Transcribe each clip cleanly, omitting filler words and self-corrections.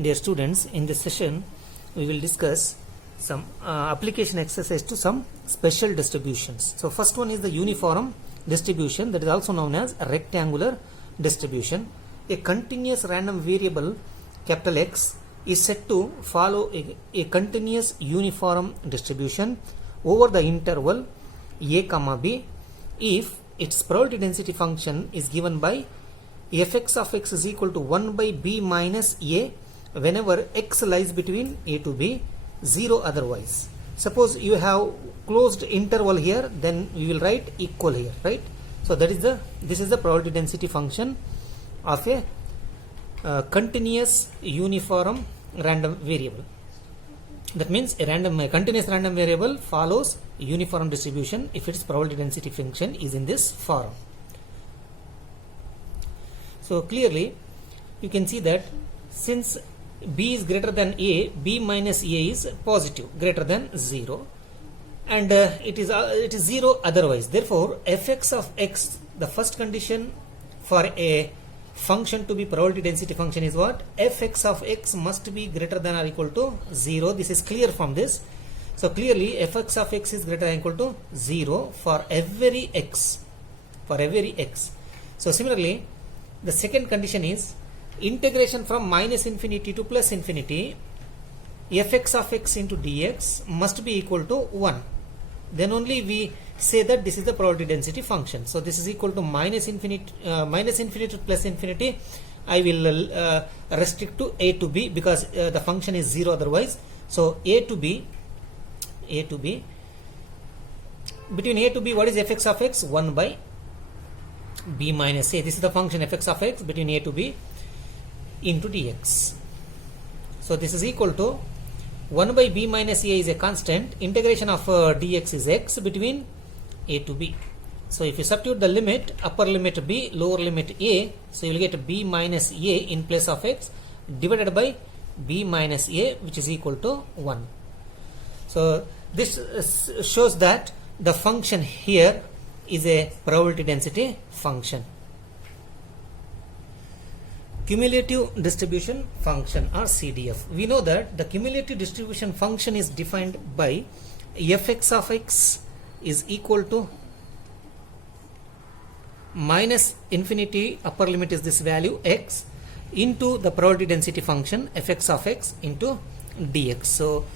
Dear students, in this session we will discuss some application exercise to some special distributions. So first one is the uniform distribution, that is also known as rectangular distribution. A continuous random variable capital X is said to follow a continuous uniform distribution over the interval a comma b if its probability density function is given by fx of x is equal to 1 by b minus a whenever x lies between a to b, 0 otherwise. Suppose you have closed interval here, then we will write equal here, right? So that is this is the probability density function of a continuous uniform random variable. That means a continuous random variable follows uniform distribution if its probability density function is in this form. So clearly you can see that since b is greater than a, b minus a is positive, greater than 0, and it is 0 otherwise. Therefore fx of x, the first condition for a function to be probability density function is what? Fx of x must be greater than or equal to 0. This is clear from this. So clearly fx of x is greater than or equal to 0 for every x. So similarly, the second condition is integration from minus infinity to plus infinity, fx of x into dx must be equal to 1. Then only we say that this is the probability density function. So this is equal to minus infinity to plus infinity. I will restrict to a to b because the function is 0 otherwise. So a to b, between a to b, what is fx of x? 1 by b minus a. This is the function fx of x between a to b into dx. So this is equal to 1 by b minus a is a constant. Integration of dx is x between a to b. So if you substitute the limit, upper limit b, lower limit a, so you will get b minus a in place of x divided by b minus a, which is equal to 1. So this shows that the function here is a probability density function. Cumulative distribution function or CDF. We know that the cumulative distribution function is defined by fx of x is equal to minus infinity, upper limit is this value x, into the probability density function fx of x into dx. So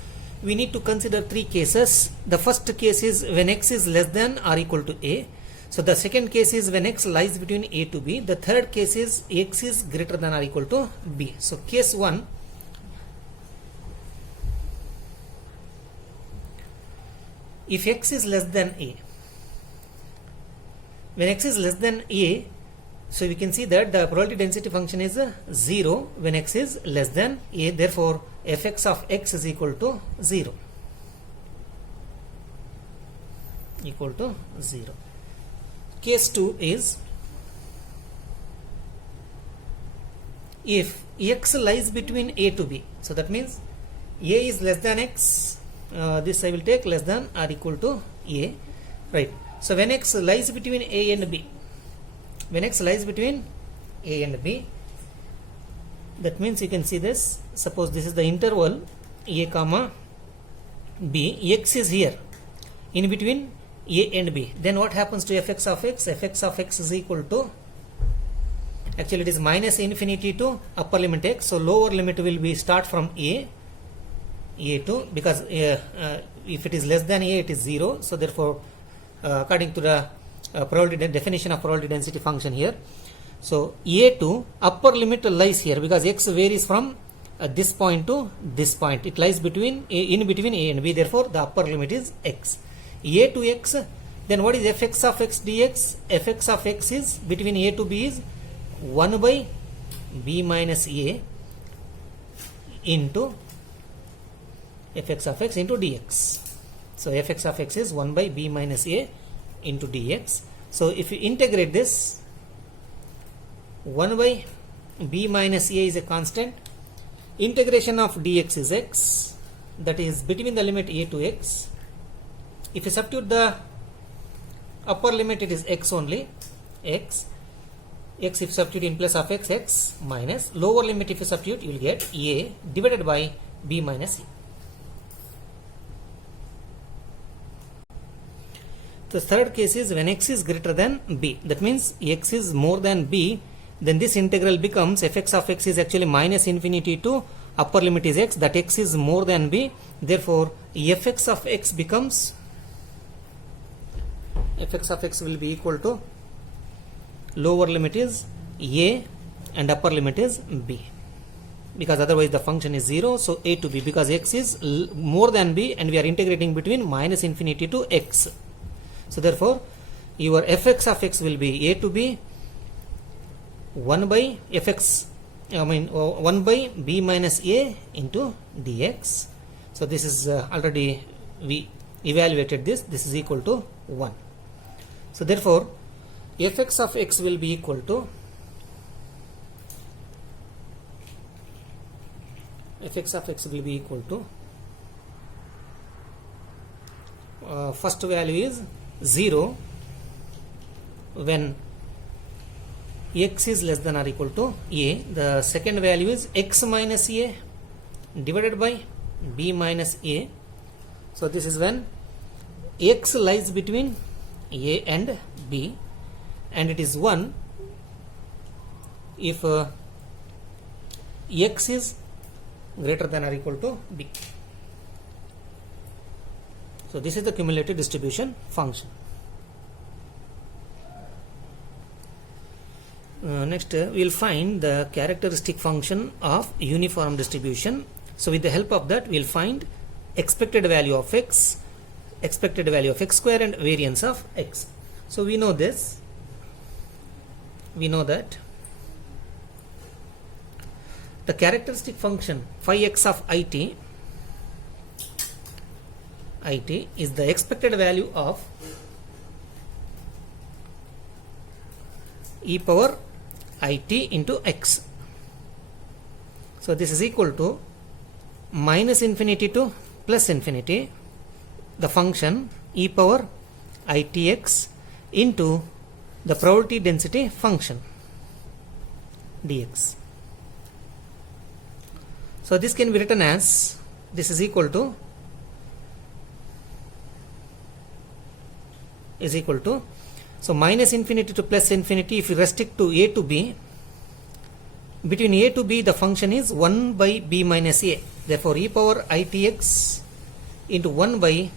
we need to consider three cases. The first case is when x is less than or equal to a. So the second case is when x lies between a to b. The third case is x is greater than or equal to b. So case 1, if x is less than a, when x is less than a, so we can see that the probability density function is 0 when x is less than a. Therefore fx of x is equal to 0. Case 2 is if x lies between a to b. So that means a is less than x. This I will take less than or equal to a, right? So when x lies between a and b, that means you can see this. Suppose this is the interval a comma b. X is here in between a and b. Then what happens to fx of x? Fx of x is equal to, actually it is minus infinity to upper limit x. So lower limit will be start from a to, because if it is less than a, it is 0. So therefore according to the definition of probability density function here, so a to upper limit lies here because x varies from this point to this point. It lies between in between a and b. Therefore the upper limit is x. A to x, then what is fx of x dx? Fx of x is between a to b is 1 by b minus a into fx of x into dx. So fx of x is 1 by b minus a into dx. So if you integrate this, 1 by b minus a is a constant. Integration of dx is x, that is between the limit a to x. If you substitute the upper limit, it is x only, x. x if substitute in place of x, x minus lower limit if you substitute, you will get a divided by b minus a. The third case is when x is greater than b. That means x is more than b, then this integral becomes fx of x is actually minus infinity to upper limit is x, that x is more than b. Therefore, fx of x becomes, fx of x will be equal to lower limit is a and upper limit is b, because otherwise the function is 0. So a to b, because x is more than b and we are integrating between minus infinity to x. So therefore your fx of x will be a to b 1 by fx, 1 by b minus a into dx. So this is already we evaluated this is equal to 1. So therefore fx of x will be equal to, fx of x will be equal to first value is 0 when x is less than or equal to a. The second value is x minus a divided by b minus a. So this is when x lies between a and b, and it is 1 if x is greater than or equal to b. So this is the cumulative distribution function. Next we will find the characteristic function of uniform distribution. So with the help of that we will find expected value of x, expected value of x square and variance of x. So we know this, we know that the characteristic function phi x of it is the expected value of e power it into x. So this is equal to minus infinity to plus infinity, the function e power itx into the probability density function dx. So this can be written as, this is equal to so minus infinity to plus infinity, if you restrict to a to b, between a to b the function is 1 by b minus a. Therefore e power itx into 1 by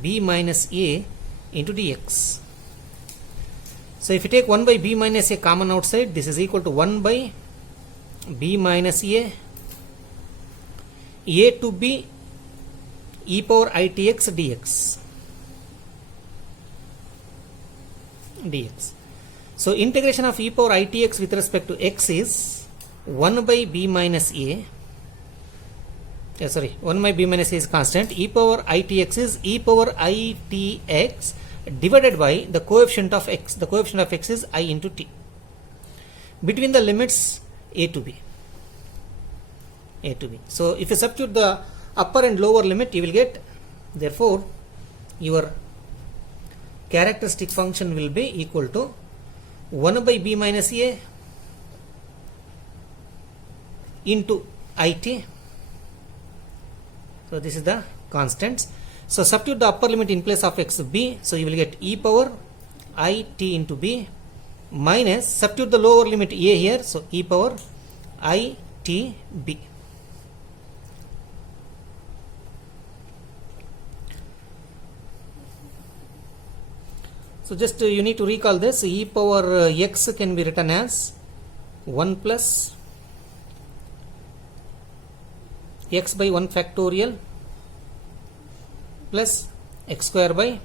b minus a into dx. So if you take 1 by b minus a common outside, this is equal to 1 by b minus a to b e power itx dx. So integration of e power itx with respect to x is 1 by b minus a, 1 by b minus a is constant, e power itx is e power itx divided by the coefficient of x. The coefficient of x is I into t between the limits a to b. So if you substitute the upper and lower limit, you will get, therefore your characteristic function will be equal to 1 by b minus a into it. So this is the constants. So substitute the upper limit in place of x b, so you will get e power it into b minus, substitute the lower limit a here, so e power it b. So just you need to recall this, e power x can be written as 1 plus x by 1 factorial plus x square by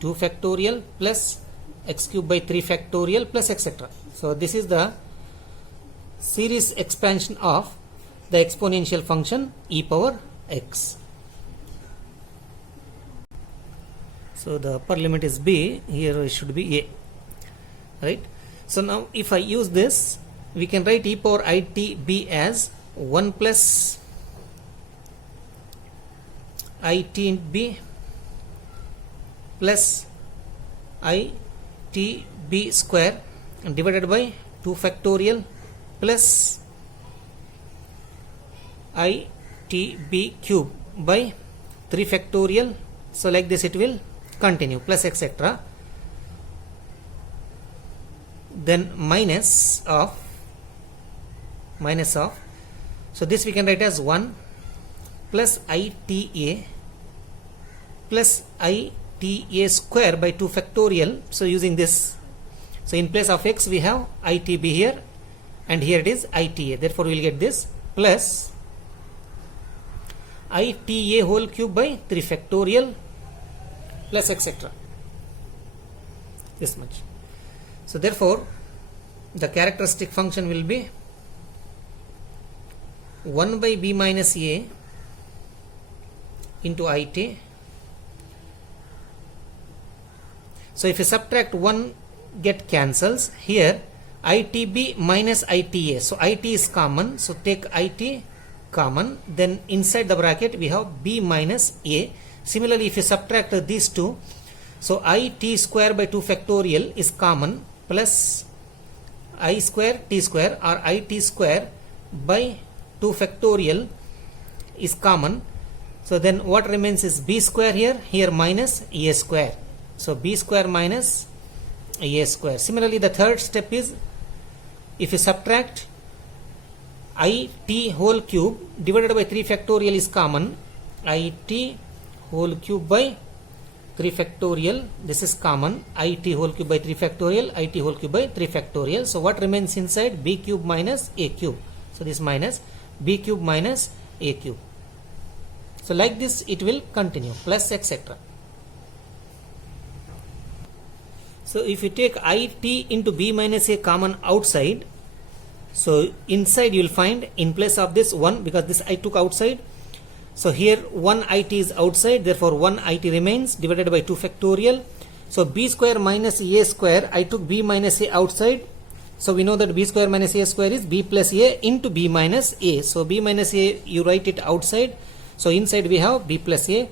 2 factorial plus x cube by 3 factorial plus etc. So this is the series expansion of the exponential function e power x. So the upper limit is b, here it should be a, right? So now if I use this, we can write e power it b as 1 plus it in b plus it b square divided by 2 factorial plus itb cube by 3 factorial. So like this it will continue, plus etc. Then minus of, so this we can write as 1 plus ita plus ita square by 2 factorial. So using this, so in place of x we have itb here and here it is ita, therefore we will get this plus ita whole cube by 3 factorial plus etc. This much. So therefore the characteristic function will be 1 by b minus a into it. So if you subtract 1, get cancels. Here itb minus ita, so it is common, so take it common, then inside the bracket we have b minus a. Similarly if you subtract these two, so it square by 2 factorial is common, plus I square t square or it square by 2 factorial is common. So then what remains is b square here minus a square. So b square minus a square. Similarly the third step is, if you subtract it whole cube divided by 3 factorial is common, it whole cube by 3 factorial, this is common, it whole cube by 3 factorial, it whole cube by 3 factorial. So what remains inside? B cube minus a cube. So this minus b cube minus a cube. So like this it will continue, plus etc. So if you take it into b minus a common outside, so inside you will find in place of this 1, because this I took outside, so here 1 it is outside, therefore 1 it remains divided by 2 factorial. So b square minus a square, I took b minus a outside, so we know that b square minus a square is b plus a into b minus a. So b minus a you write it outside, so inside we have b plus a.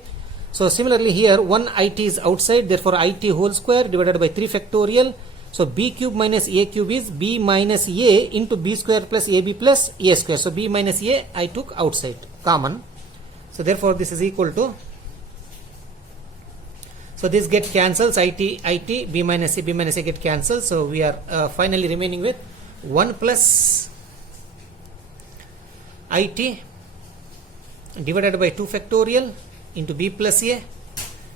So similarly here 1 it is outside, therefore it whole square divided by 3 factorial. So b cube minus a cube is b minus a into b square plus ab plus a square. So b minus a I took outside common. So therefore this is equal to, so this get cancels, it b minus a get cancelled. So we are finally remaining with 1 plus it divided by 2 factorial into b plus a.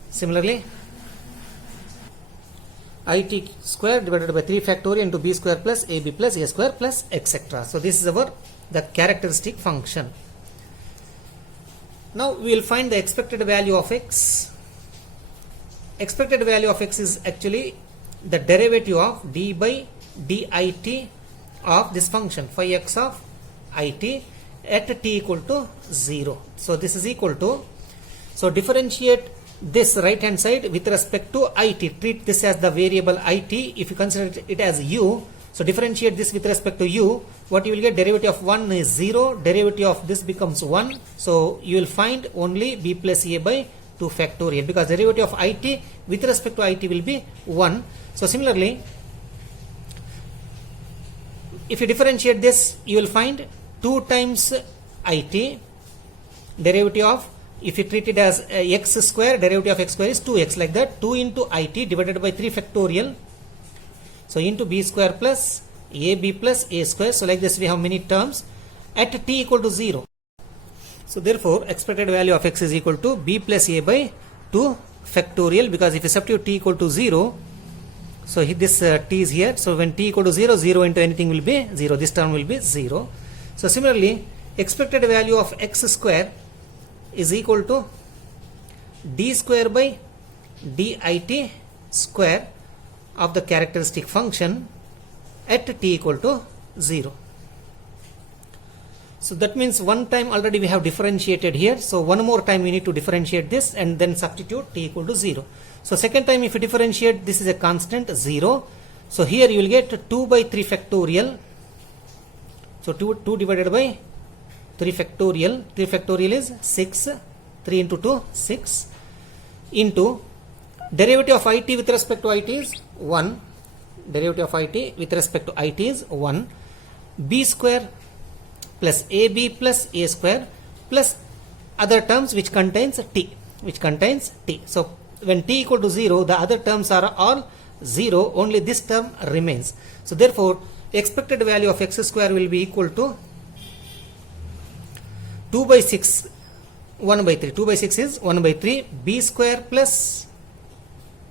Similarly it square divided by 3 factorial into b square plus ab plus a square plus etc. So this is our the characteristic function. Now we will find the expected value of x. Expected value of x is actually the derivative of d by dit of this function phi x of it at t equal to 0. So this is equal to, so differentiate this right hand side with respect to it, treat this as the variable it. If you consider it as u, so differentiate this with respect to u, what you will get, derivative of 1 is 0, derivative of this becomes 1. So you will find only b plus a by 2 factorial, because derivative of it with respect to it will be 1. So similarly if you differentiate this, you will find 2 times it, derivative of, if you treat it as x square, derivative of x square is 2x, like that, 2 into it divided by 3 factorial, so into b square plus ab plus a square. So like this we have many terms at t equal to 0. So therefore expected value of x is equal to b plus a by 2 factorial, because if you substitute t equal to 0, so this t is here, so when t equal to 0, 0 into anything will be 0, this term will be 0. So similarly expected value of x square is equal to d square by dit square of the characteristic function at t equal to 0. So that means one time already we have differentiated here, so one more time we need to differentiate this and then substitute t equal to 0. So second time if you differentiate, this is a constant 0, so here you will get 2 by 3 factorial, so 2 divided by 3 factorial, 3 factorial is 6, 3 into 2 6, into derivative of it with respect to it is 1, derivative of it with respect to it is 1, b square plus ab plus a square plus other terms which contains t, So when t equal to 0, the other terms are all 0, only this term remains. So therefore expected value of x square will be equal to 2 by 6 1 by 3. 2 by 6 is 1 by 3, b square plus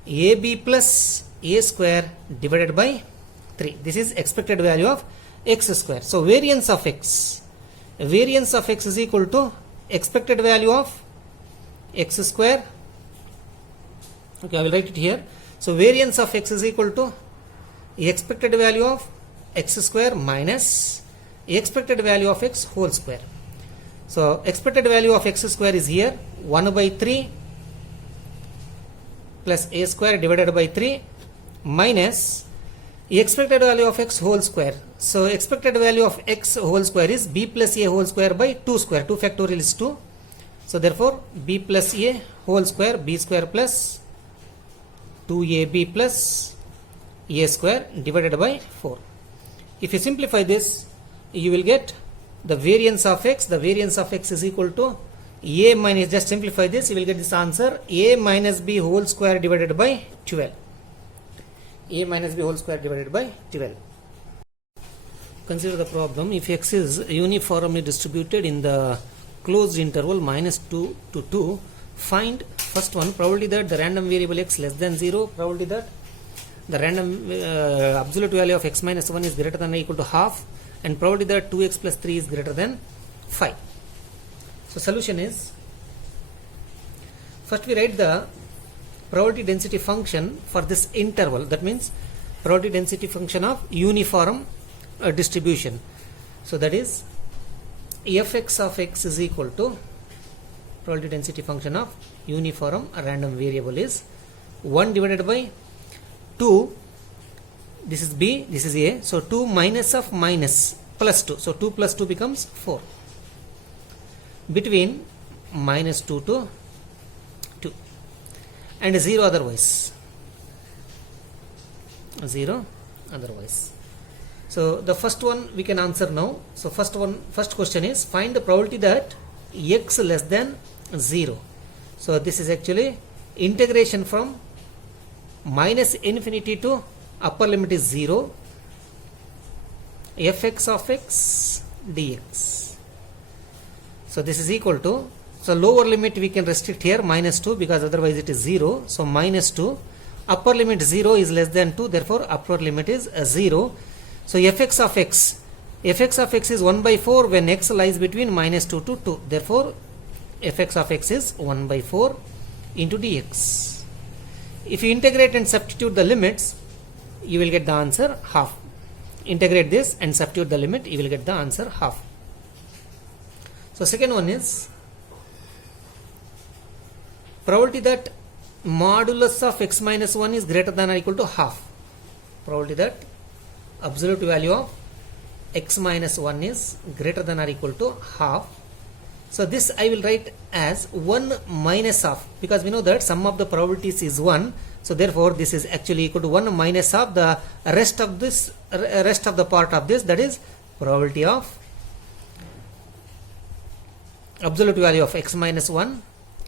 ab plus a square divided by 3. This is expected value of x square. So variance of x is equal to expected value of x square. Okay, I will write it here. So variance of x is equal to expected value of x square minus expected value of x whole square. So expected value of x square is here 1 by 3 plus a square divided by 3 minus expected value of x whole square. So expected value of x whole square is b plus a whole square by 2 square. 2 factorial is 2. So therefore b plus a whole square, b square plus 2ab plus a square divided by 4. If you simplify this, you will get the variance of x. The variance of x is equal to a minus, just simplify this, you will get this answer, a minus b whole square divided by 12. A minus b whole square divided by 12. Consider the problem. If x is uniformly distributed in the closed interval minus 2 to 2, find first one, probability that the random variable x less than 0, probability that the random absolute value of x minus 1 is greater than or equal to half, and probability that 2x plus 3 is greater than 5. So solution is, first we write the probability density function for this interval, that means probability density function of uniform distribution. So that is fx of x is equal to probability density function of uniform random variable is 1 divided by 2, this is b, this is a, so 2 minus of minus plus 2, so 2 plus 2 becomes 4, between minus 2 to 2, and 0 otherwise. So the first one we can answer now. So first question is, find the probability that x less than 0. So this is actually integration from minus infinity to upper limit is 0, fx of x dx. So this is equal to, so lower limit we can restrict here minus 2 because otherwise it is 0. So minus 2, upper limit 0 is less than 2, therefore upper limit is 0. So fx of x is 1 by 4 when x lies between minus 2 to 2, therefore fx of x is 1 by 4 into dx. If you integrate and substitute the limits, you will get the answer half. Integrate this and substitute the limit, you will get the answer half. So second one is probability that modulus of x minus 1 is greater than or equal to half. Probability that absolute value of x minus 1 is greater than or equal to half. So this I will write as 1 minus half, because we know that sum of the probabilities is 1. So therefore this is actually equal to 1 minus half the rest of the part of this, that is probability of absolute value of x minus 1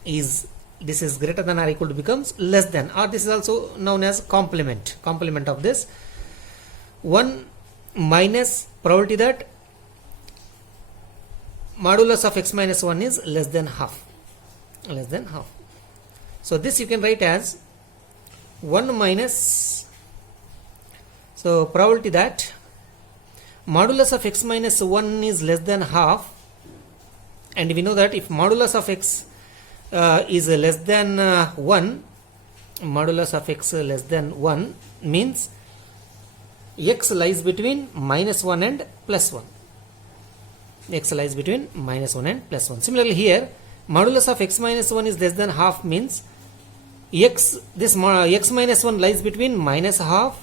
is, this is greater than or equal to becomes less than, or this is also known as complement of this. 1 minus probability that modulus of x minus 1 is less than half. So this you can write as 1 minus, so probability that modulus of x minus 1 is less than half, and we know that if modulus of x is less than 1, modulus of x less than 1 means x lies between minus 1 and plus 1. X lies between minus 1 and plus 1. Similarly here, modulus of x minus 1 is less than half means x minus 1 lies between minus half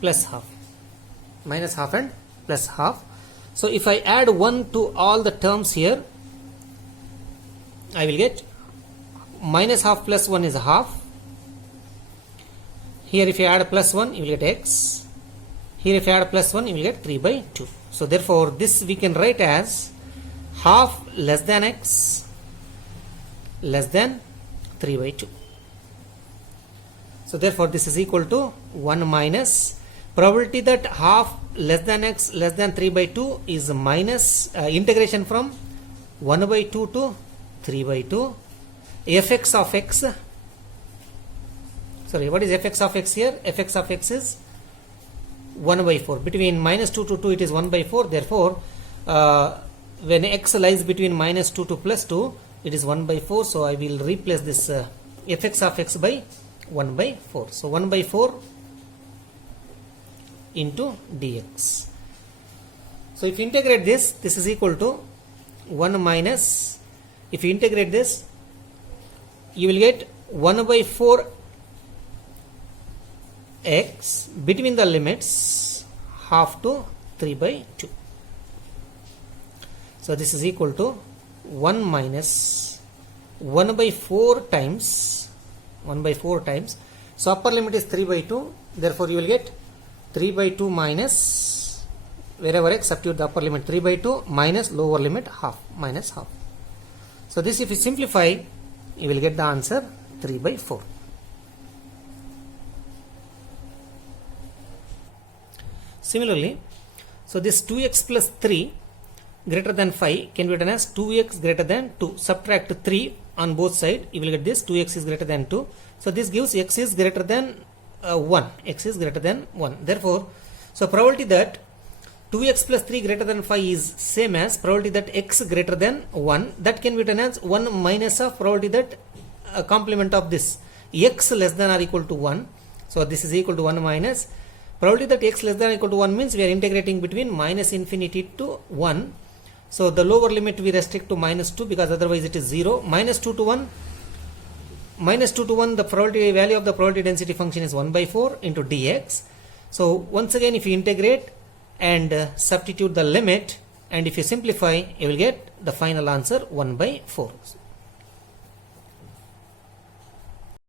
plus half. Minus half and plus half. So if I add 1 to all the terms here, I will get minus half plus 1 is half, Here if you add plus 1, you will get x. Here if you add plus 1, you will get 3 by 2. So therefore this we can write as half less than x less than 3 by 2. So therefore this is equal to 1 minus probability that half less than x less than 3 by 2 is minus integration from 1 by 2 to 3 by 2 fx of x. Sorry, what is fx of x here? Fx of x is 1 by 4. Between minus 2 to 2 it is 1 by 4. Therefore when x lies between minus 2 to plus 2 it is 1 by 4. So I will replace this fx of x by 1 by 4. So 1 by 4 into dx. So if you integrate this, this is equal to 1 minus, if you integrate this, you will get 1 by 4 x between the limits half to 3 by 2. So this is equal to 1 minus 1 by 4 times 1 by 4 times. So upper limit is 3 by 2. Therefore you will get 3 by 2 minus, wherever x, substitute the upper limit 3 by 2 minus lower limit half, minus half. So this if you simplify, you will get the answer 3 by 4. Similarly, so this 2x plus 3 greater than 5 can be written as 2x greater than 2. Subtract 3 on both sides, you will get this 2x is greater than 2. So this gives x is greater than 1. X is greater than 1. Therefore, so probability that 2x plus 3 greater than 5 is same as probability that x greater than 1. That can be written as 1 minus of probability that complement of this x less than or equal to 1. So this is equal to 1 minus probability that x less than or equal to 1 means we are integrating between minus infinity to 1. So the lower limit we restrict to minus 2 because otherwise it is 0. Minus 2 to 1. Minus 2 to 1, the probability value of the probability density function is 1 by 4 into dx. So once again if you integrate and substitute the limit and if you simplify, you will get the final answer 1 by 4.